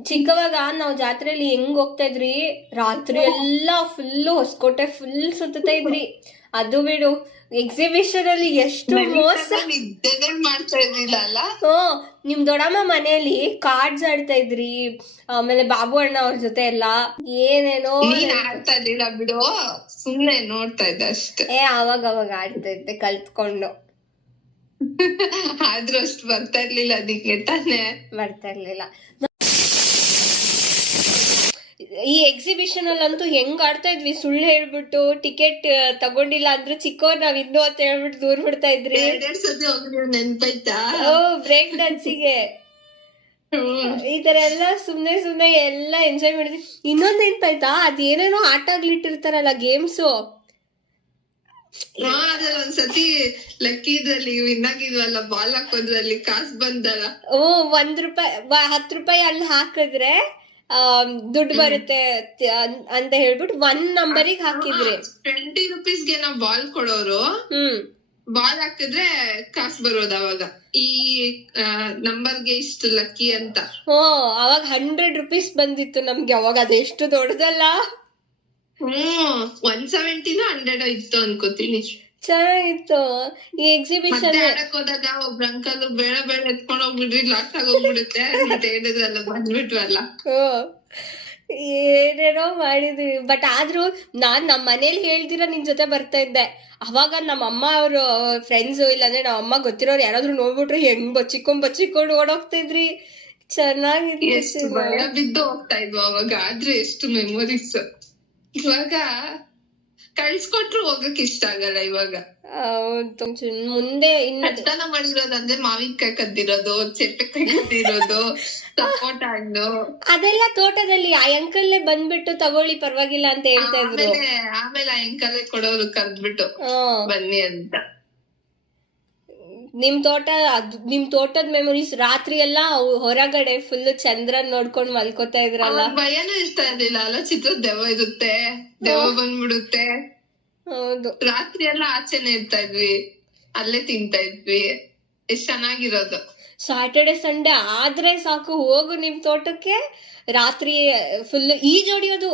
ಚಿಕ್ಕವಾಗ ನಾವ್ ಜಾತ್ರೆಯಲ್ಲಿ ಹೆಂಗ್ ಹೋಗ್ತಾ ಇದ್ರಿ, ರಾತ್ರಿ ಎಲ್ಲಾ ಫುಲ್ ಹೊಸಕೋಟೆ ಫುಲ್ ಸುತ್ತಾ ಇದ್ರಿ. ಅದು ಬಿಡು, ಎಕ್ಸಿಬಿಷನ್ ಅಲ್ಲಿ ಎಷ್ಟು ಮೋಸ ಮಾಡ್ತಾ ಇದ್ರಿಲ್ಲ ಅಲ್ಲ. ನಿಮ್ ದೊಡ್ಡಮ್ಮ ಮನೆಯಲ್ಲಿ ಕಾರ್ಡ್ಸ್ ಆಡ್ತಾ ಇದ್ರಿ, ಆಮೇಲೆ ಬಾಬು ಅಣ್ಣ ಅವ್ರ ಜೊತೆ ಎಲ್ಲ ಏನೇನೋ. ಆಡ್ತಾ ಇದ್ದಿಲ್ಲ ಬಿಡು, ಸುಮ್ನೆ ನೋಡ್ತಾ ಇದ್ದೆ ಅಷ್ಟೇ. ಅವಾಗ ಆಡ್ತಾ ಇದ್ದೆ ಕಲ್ತ್ಕೊಂಡು. ಆದ್ರೂ ಅಷ್ಟು ಬರ್ತಾ ಇರ್ಲಿಲ್ಲ, ಅದಕ್ಕೆ ತಾನೆ ಬರ್ತಾ ಇರ್ಲಿಲ್ಲ. ಈ ಎಕ್ಸಿಬಿಷನ್ ಅಲ್ಲಂತೂ ಹೆಂಗ್ ಆಡ್ತಾ ಇದ್ವಿ, ಸುಳ್ಳು ಹೇಳ್ಬಿಟ್ಟು ಟಿಕೆಟ್ ತಗೊಂಡಿಲ್ಲ ಅಂದ್ರೆ ಚಿಕ್ಕವ್ರು ನಾವ್ ಇನ್ನು ಅಂತ ಹೇಳ್ಬಿಟ್ಟು ದೂರ ಬಿಡ್ತಾ ಇದ್ರಿ. ನೆನ್ಪಾಯ್ತಾ? ಬ್ರೇಕ್ ಡ್ಯಾನ್ಸಿಗೆ ಈ ತರ ಎಲ್ಲ ಸುಮ್ನೆ ಎಲ್ಲ ಎಂಜಾಯ್ ಮಾಡಿದ್ವಿ. ಇನ್ನೊಂದ್ ನೆನ್ಪಾಯ್ತಾ, ಅದೇನೇನೋ ಆಟ ಆಗ್ಲಿಟ್ಟಿರ್ತಾರಲ್ಲ, ಗೇಮ್ಸು. ಅದ್ರಲ್ಲಿ ಒಂದ್ಸತಿ ಲಕ್ಕಿದ್ರಲ್ಲಿ ವಿನ್ ಆಗಿದ್ವಲ್ಲ, ಬಾಲ್ ಹಾಕೋದ್ರಲ್ಲಿ ಕಾಸು ಬಂದಲ್ಲ. ₹1 ₹10 ಅಲ್ಲಿ ಹಾಕಿದ್ರೆ ದುಡ್ಡು ಬರುತ್ತೆ ಅಂತ ಹೇಳ್ಬಿಟ್ಟು 1 ನಂಬರಿಗೆ ಹಾಕಿದ್ರಿ. ₹20 ನಾವ್ ಬಾಲ್ ಕೊಡೋರು, ಬಾಲ್ ಹಾಕಿದ್ರೆ ಕಾಸು ಬರೋದು. ಅವಾಗ ಈ ನಂಬರ್ಗೆ ಇಷ್ಟು ಲಕ್ಕಿ ಅಂತ. ಅವಾಗ ₹100 ಬಂದಿತ್ತು ನಮ್ಗೆ. ಅವಾಗ ಅದೆಷ್ಟು ದೊಡ್ಡದಲ್ಲ. 170 100 ಇತ್ತು ಅನ್ಕೋತೀನಿ. ಚೆನ್ನಾಗಿತ್ತು ಈ ಎಕ್ಸಿಬಿಷನ್. ಹೋದಾಗ ಒಬ್ರ ಅಂಕಲ್ ಬೇಡ ಎತ್ಕೊಂಡ್ ಹೋಗ್ಬಿಡ್ರಿ, ಲಾಸ್ಟ್ ಆಗೋಗ್ಬಿಡುತ್ತೆ ಅಂತ ಹೇಳಿದ್ರಲ್ಲ, ಬಂದ್ಬಿಟ್ವಲ್ಲ. ಏನೇನೋ ಮಾಡಿದ್ವಿ. ಬಟ್ ಆದ್ರೂ ನಾನ್ ನಮ್ ಮನೇಲಿ ಹೇಳ್ದಿರ ನಿನ್ ಜೊತೆ ಬರ್ತಾ ಇದ್ದೆ. ಅವಾಗ ನಮ್ಮ ಅಮ್ಮ ಅವ್ರು ಫ್ರೆಂಡ್ಸ್, ಇಲ್ಲಾಂದ್ರೆ ನಮ್ಮ ಅಮ್ಮ ಗೊತ್ತಿರೋರು ಯಾರಾದ್ರೂ ನೋಡ್ಬಿಟ್ರೆ ಹೆಂಗ್ ಬಚ್ಚಿಕೊಂಡು ಓಡೋಗ್ತಾ ಇದ್ರಿ. ಚೆನ್ನಾಗಿತ್ತು. ಭಯ ಬಿದ್ದು ಹೋಗ್ತಾ ಇದ್ವು ಅವಾಗ. ಆದ್ರೆ ಎಷ್ಟು ಮೆಮೊರೀಸ್. ಇವಾಗ ಕಳ್ಸ್ಕೊಟ್ರು ಹೋಗಕ್ ಇಷ್ಟ ಆಗಲ್ಲ ಇವಾಗ. ಹೌದು, ಮುಂದೆ ಕಷ್ಟನ ಮಾಡಿರೋದಂದ್ರೆ ಮಾವಿನಕಾಯಿ ಕದ್ದಿರೋದು, ಚೆಪ್ಪೆಕಾಯಿ ಕದ್ದಿರೋದು, ಸಪೋಟ ಹಣ್ಣು, ಅದೆಲ್ಲ ತೋಟದಲ್ಲಿ ಆ ಅಂಕಲ್ಲೇ ಬಂದ್ಬಿಟ್ಟು ತಗೊಳ್ಳಿ ಪರವಾಗಿಲ್ಲ ಅಂತ ಹೇಳ್ತಾ ಇದ್ರು. ಆಮೇಲೆ ಆ ಅಂಕಲ್ಲೇ ಕೊಡೋರು ಕರ್ದ್ಬಿಟ್ಟು ಬನ್ನಿ ಅಂತ. ನಿಮ್ ತೋಟದ ಮೆಮೊರೀಸ್. ರಾತ್ರಿ ಎಲ್ಲಾ ಹೊರಗಡೆ ಫುಲ್ ಚಂದ್ರನ್ ನೋಡ್ಕೊಂಡ್ ಮಲ್ಕೋತಾ ಇದ್ರಲ್ಲ. ಭಯನೂ ಇರ್ತಾ ಇರ್ಲಿಲ್ಲ ಅಲ್ಲ ಚಿತ್ರ. ದೆವ್ವ ಇರುತ್ತೆ, ದೆವ್ವ ಬಂದ್ಬಿಡುತ್ತೆ. ಹೌದು, ರಾತ್ರಿ ಎಲ್ಲ ಆಚೆನೆ ಇರ್ತಾ ಇದ್ವಿ, ಅಲ್ಲೇ ತಿಂತಾ ಇದ್ವಿ. ಎಷ್ಟ್ ಚೆನ್ನಾಗಿರೋದು. ಸ್ಯಾಟರ್ಡೆ ಸಂಡೇ ಆದ್ರೆ ಸಾಕು, ಹೋಗು ನಿಮ್ ತೋಟಕ್ಕೆ. ರಾತ್ರಿ ಫುಲ್ ಈಜ್ ಹೊಡಿಯೋದು.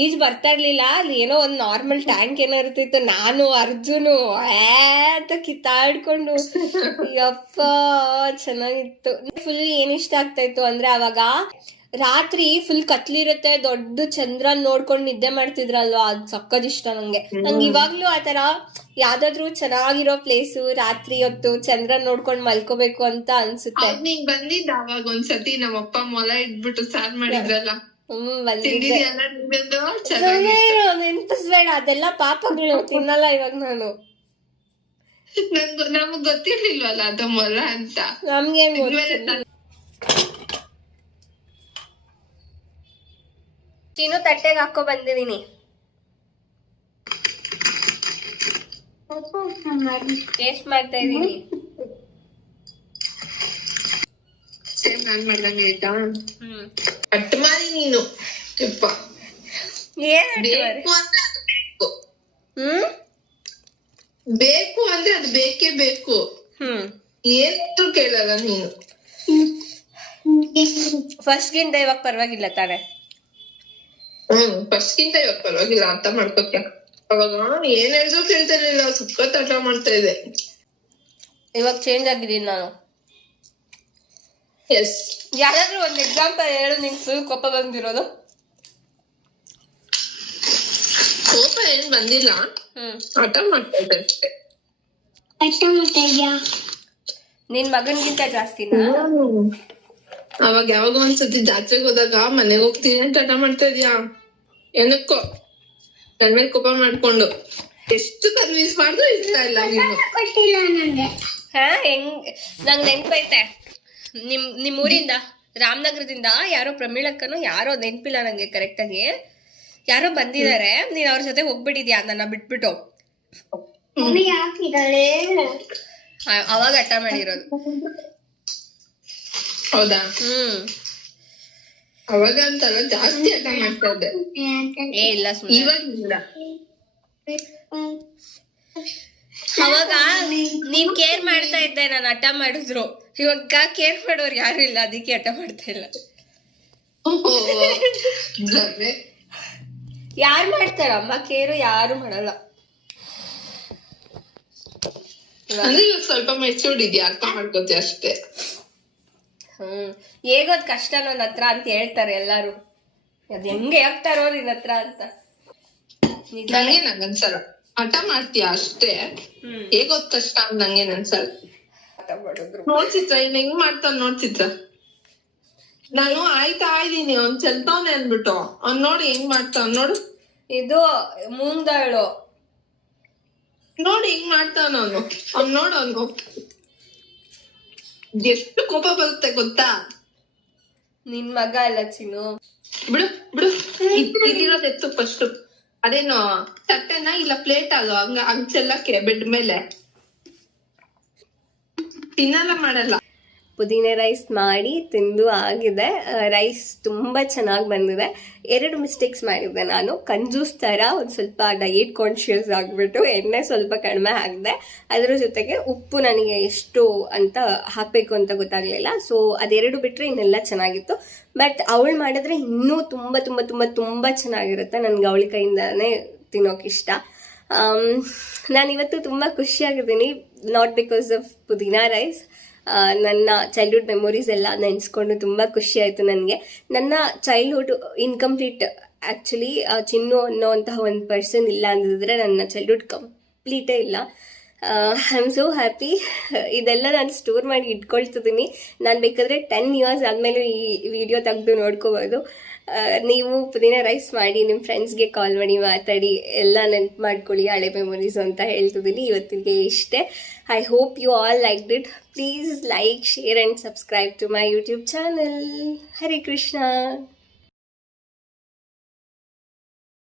ಈಜ್ ಬರ್ತಾ ಇರ್ಲಿಲ್ಲ, ಅಲ್ಲಿ ಏನೋ ಒಂದ್ ನಾರ್ಮಲ್ ಟ್ಯಾಂಕ್ ಏನೋ ಇರ್ತಿತ್ತು. ನಾನು ಅರ್ಜುನು ಅಂತ ಕಿತ್ತಾಡ್ಕೊಂಡು, ಯಪ್ಪ ಚೆನ್ನಾಗಿತ್ತು. ಫುಲ್ ಏನ್ ಇಷ್ಟ ಆಗ್ತಾ ಇತ್ತು ಅಂದ್ರೆ, ಅವಾಗ ರಾತ್ರಿ ಫುಲ್ ಕತ್ಲಿರುತ್ತೆ, ದೊಡ್ಡ ಚಂದ್ರನ್ ನೋಡ್ಕೊಂಡು ನಿದ್ದೆ ಮಾಡ್ತಿದ್ರಲ್ವಾ, ಅದ್ ಸಕ್ಕದ್ ಇಷ್ಟ ನಂಗೆ. ಇವಾಗ್ಲೂ ಆತರ ಯಾವ್ದಾದ್ರು ಚೆನ್ನಾಗಿರೋ ಪ್ಲೇಸು ರಾತ್ರಿ ಹೊತ್ತು ಚಂದ್ರನ್ ನೋಡ್ಕೊಂಡ್ ಮಲ್ಕೋಬೇಕು ಅಂತ ಅನ್ಸುತ್ತೆ. ನೀನ್ ಬಂದಿದ್ದ ಅವಾಗ ಒಂದ್ಸತಿ ನಮ್ಮಪ್ಪ ಮೊಲ ಇಟ್ಬಿಟ್ಟು ಸಾರ್ ಮಾಡಿದ್ರಲ್ಲ. ನೆನ್ಪಿಸ್ಬೇಡ, ಅದೆಲ್ಲ ಪಾಪಗಳು ತಿನ್ನಲ್ಲ ಇವಾಗ ನಾನು. ನಮಗ್ ಗೊತ್ತಿರ್ಲಿಲ್ವಲ್ಲ ಅದು ಮೊಲ ಅಂತ. ನಮ್ಗೇನ್ ಇದ್ಮೇಲೆ ತಿನ್ನು ತಟ್ಟೆಗೆ ಹಾಕೋ ಬಂದಿದೀನಿ. ಟೇಸ್ಟ್ ಮಾಡ್ತಾ ಇದೀನಿ. ಸೇಮ್ ನಾನ್ ಮಾಡ್ದಂಗೆ ಆಯ್ತಾ? ಕಟ್ ಮಾಡಿ ನೀನು ಯಪ್ಪ. ಏನ್ ಬೇಕು ಅಂದ್ರೆ ಅದು ಬೇಕು. ಬೇಕು ಅಂದ್ರೆ ಅದು ಬೇಕೇ ಬೇಕು. ಏನಿದ್ರು ಕೇಳಲ್ಲ ನೀನು. ಫಸ್ಟ್ ಗಿಂತ ಇವಾಗ ಪರವಾಗಿಲ್ಲ ತಾನೆ? ಫಸ್ಟ್ ಗಿಂತ ಇವಾಗ ಪರವಾಗಿಲ್ಲ, ಅರ್ಥ ಮಾಡ್ಕೊಕ್ಕೆ. ಅವಾಗ ಏನ್ ಹೇಳಿದ್ರು ಕೇಳ್ತಾನಿಲ್ಲ, ಸುಕ್ಕತ್ ಆಟ ಮಾಡ್ತಾ ಇದೆ. ಇವಾಗ ಚೇಂಜ್ ಆಗಿದ್ದೀನಿ ನಾನು. ಎಸ್. ಯಾರಾದ್ರೂ ಒಂದ್ ಎಕ್ಸಾಂಪಲ್ ಹೇಳು, ನಿಂಗೆ ಫುಲ್ ಕೋಪ ಬಂದಿರೋದು. ಕೋಪ ಏನ್ ಬಂದಿಲ್ಲ, ಆಟ ಮಾಡ್ತಾ ಇದ್ದೆ ಅಷ್ಟೇ. ನಿನ್ ಮಗನ್ಗಿಂತ ಜಾಸ್ತಿನಾ? ಅವಾಗ ಯಾವಾಗ ಒಂದ್ಸತಿ ಜಾತ್ರೆಗೆ ಹೋದಾಗ ಮನೆಗ್ ಹೋಗ್ತೀನಿ ಅಂತ ಆಟ ಮಾಡ್ತಾ ಇದ್ಯಾ? ಏನಕ್ಕೋ ನನ್ ಮೇಲೆ ಕೋಪ ಮಾಡ್ಕೊಂಡು ಎಷ್ಟು ಕನ್ವಿನ್ಸ್ ಮಾಡಿದ್ರು ಇಷ್ಟ ಇಲ್ಲ ನೀನು. ಹೆಂಗ್ ನಂಗ್ ನೆನ್ಪೈತೆ, ನಿಮ್ ಊರಿಂದ ರಾಮನಗರದಿಂದ ಯಾರೋ ಪ್ರಮೀಳಕ್ಕನೋ ಯಾರೋ, ನೆನ್ಪಿಲ್ಲ ನಂಗೆ ಕರೆಕ್ಟ್ ಆಗಿ, ಯಾರೋ ಬಂದಿದ್ದಾರೆ. ನೀನ್ ಅವ್ರ ಜೊತೆ ಹೋಗ್ಬಿಟ್ಟಿದ್ಯಾ ನನ್ನ ಬಿಟ್ಬಿಟ್ಟು. ಅವಾಗ ಹಠ ಮಾಡಿರೋದು. ಹೌದಾ? ಅವಾಗ ಅಂತಲ್ಲ, ಜಾಸ್ತಿ ಹಠ ಮಾಡ್ತಾ ಇದ್ದೆ. ಏ ಇಲ್ಲ, ಸುಮ್ಮನೆ ಇವಾಗಿಲ್ಲ. ಅವಾಗ ನೀನ್ ಕೇರ್ ಮಾಡ್ತಾ ಇದ್ದೆ, ನಾನು ಹಠ ಮಾಡಿದ್ರು. ಇವಾಗ ಕೇರ್ ಮಾಡೋರು ಯಾರು ಇಲ್ಲ, ಅದಕ್ಕೆ ಹಠ ಮಾಡ್ತಾ ಇಲ್ಲ. ಯಾರು ಮಾಡ್ತಾರ ಅಮ್ಮ ಕೇರು? ಯಾರು ಮಾಡಲ್ಲ. ಅಂದ್ರೆ ಇವಾಗ ಸ್ವಲ್ಪ ಮೆಚೂರ್ಡ್ ಇದೆಯಾ, ಅರ್ಥ ಮಾಡ್ಕೋತಿ ಅಷ್ಟೇ. ಹೇಗೋದ್ ಕಷ್ಟ ನನ್ನ ಹತ್ರ ಅಂತ ಹೇಳ್ತಾರೆ ಎಲ್ಲಾರು. ಅದ್ ಹೆಂಗೆ ಹೇಳ್ತಾರೋ ನಿನ್ ಹತ್ರ ಅಂತ. ನಂಗೇನ್ ಅನ್ಸಲ್ಲ, ಹಠ ಮಾಡ್ತೀಯ ಅಷ್ಟೇ. ಹೇಗೋದ್ ಕಷ್ಟ ಅಂತ ನಂಗೇನ್ ಅನ್ಸಲ್ಲ. ನೋಡ್ಚಿತ್ರ ಇನ್ ಹೆಂಗ್ ಮಾಡ್ತಾನ ನೋಡ್ಚಿತ್ರ. ನಾನು ಆಯ್ತಾ ಇದೀನಿ, ಅವ್ನ್ ಚೆಲ್ತವ್ನೆ ಅನ್ಬಿಟ್ಟು ಅವ್ನ್ ನೋಡಿ ಹೆಂಗ್ ಮಾಡ್ತಾವ್ ನೋಡು. ಇದು ಮುಂದಾಳು ನೋಡಿ ಹೆಂಗ್ ಮಾಡ್ತಾನ ಅವನು. ಅವ್ನ್ ನೋಡು, ಅವ್ನು ಎಷ್ಟು ಕೋಪ ಬರುತ್ತೆ ಗೊತ್ತಾ? ನಿನ್ ಮಗ ಅಲ್ಲ ಚಿನ್ನು. ಬಿಡು ಬಿಡು, ಇಲ್ಲಿರೋದ್ ಎತ್ತು ಫಸ್ಟ್. ಅದೇನೋ ತಟ್ಟೆನ ಇಲ್ಲ ಪ್ಲೇಟ್ ಆಗೋ ಹಂಗ್ ಚೆಲ್ಲಕ್ಕೆ ಬೆಡ್ ಮೇಲೆ ತಿನ್ನಲ್ಲ, ಮಾಡಲ್ಲ. ಪುದೀನ ರೈಸ್ ಮಾಡಿ ತಿಂದು ಆಗಿದೆ. ರೈಸ್ ತುಂಬ ಚೆನ್ನಾಗಿ ಬಂದಿದೆ. 2 ಮಿಸ್ಟೇಕ್ಸ್ ಮಾಡಿದ್ದೆ ನಾನು. ಕಂಜೂಸ್ ಥರ ಒಂದು ಸ್ವಲ್ಪ ಡಯಟ್ ಕಾನ್ಷಿಯಸ್ ಆಗಿಬಿಟ್ಟು ಎಣ್ಣೆ ಸ್ವಲ್ಪ ಕಡಿಮೆ ಹಾಕಿದೆ. ಅದರ ಜೊತೆಗೆ ಉಪ್ಪು ನನಗೆ ಎಷ್ಟು ಅಂತ ಹಾಕಬೇಕು ಅಂತ ಗೊತ್ತಾಗಲಿಲ್ಲ. ಸೊ ಅದೆರಡು ಬಿಟ್ಟರೆ ಇನ್ನೆಲ್ಲ ಚೆನ್ನಾಗಿತ್ತು. ಬಟ್ ಅವಳು ಮಾಡಿದ್ರೆ ಇನ್ನೂ ತುಂಬ ತುಂಬ ತುಂಬ ತುಂಬ ಚೆನ್ನಾಗಿರುತ್ತೆ. ನನಗೆ ಅವಳ ಕೈಯಿಂದನೇ ತಿನ್ನೋಕೆ ಇಷ್ಟ. ನಾನಿವತ್ತು ತುಂಬ ಖುಷಿಯಾಗಿದ್ದೀನಿ. ನಾಟ್ ಬಿಕಾಸ್ ಆಫ್ ಪುದೀನ ರೈಸ್. ನನ್ನ ಚೈಲ್ಡ್ಹುಡ್ ಮೆಮೊರೀಸ್ ಎಲ್ಲ ನೆನೆಸ್ಕೊಂಡು ತುಂಬ ಖುಷಿ ಆಯಿತು ನನಗೆ. ನನ್ನ ಚೈಲ್ಡ್ಹುಡ್ ಇನ್ಕಂಪ್ಲೀಟ್. ಆ್ಯಕ್ಚುಲಿ ಚಿನ್ನು ಅನ್ನೋವಂತಹ ಒಂದು ಪರ್ಸನ್ ಇಲ್ಲ ಅಂದಿದ್ರೆ ನನ್ನ ಚೈಲ್ಡ್ಹುಡ್ ಕಂಪ್ಲೀಟೇ ಇಲ್ಲ. I am so happy. ಇದೆಲ್ಲ ನಾನು ಸ್ಟೋರ್ ಮಾಡಿ ಇಟ್ಕೊಳ್ತಿದ್ದೀನಿ. ನಾನು ಬೇಕಾದರೆ 10 ಇಯರ್ಸ್ ಆದಮೇಲೆ ಈ ವಿಡಿಯೋ ತೆಗೆದು ನೋಡ್ಕೋಬೋದು. ನೀವು ಪುದೀನ ರೈಸ್ ಮಾಡಿ ನಿಮ್ಮ ಫ್ರೆಂಡ್ಸ್ಗೆ ಕಾಲ್ ಮಾಡಿ ಮಾತಾಡಿ ಎಲ್ಲ ನೆನಪು ಮಾಡ್ಕೊಳ್ಳಿ, ಹಳೆ ಮೆಮೊರೀಸು ಅಂತ ಹೇಳ್ತಿದ್ದೀನಿ. ಇವತ್ತಿಗೆ ಇಷ್ಟೇ. I hope you all like it. Please like, share and subscribe to my YouTube channel. Hare Krishna.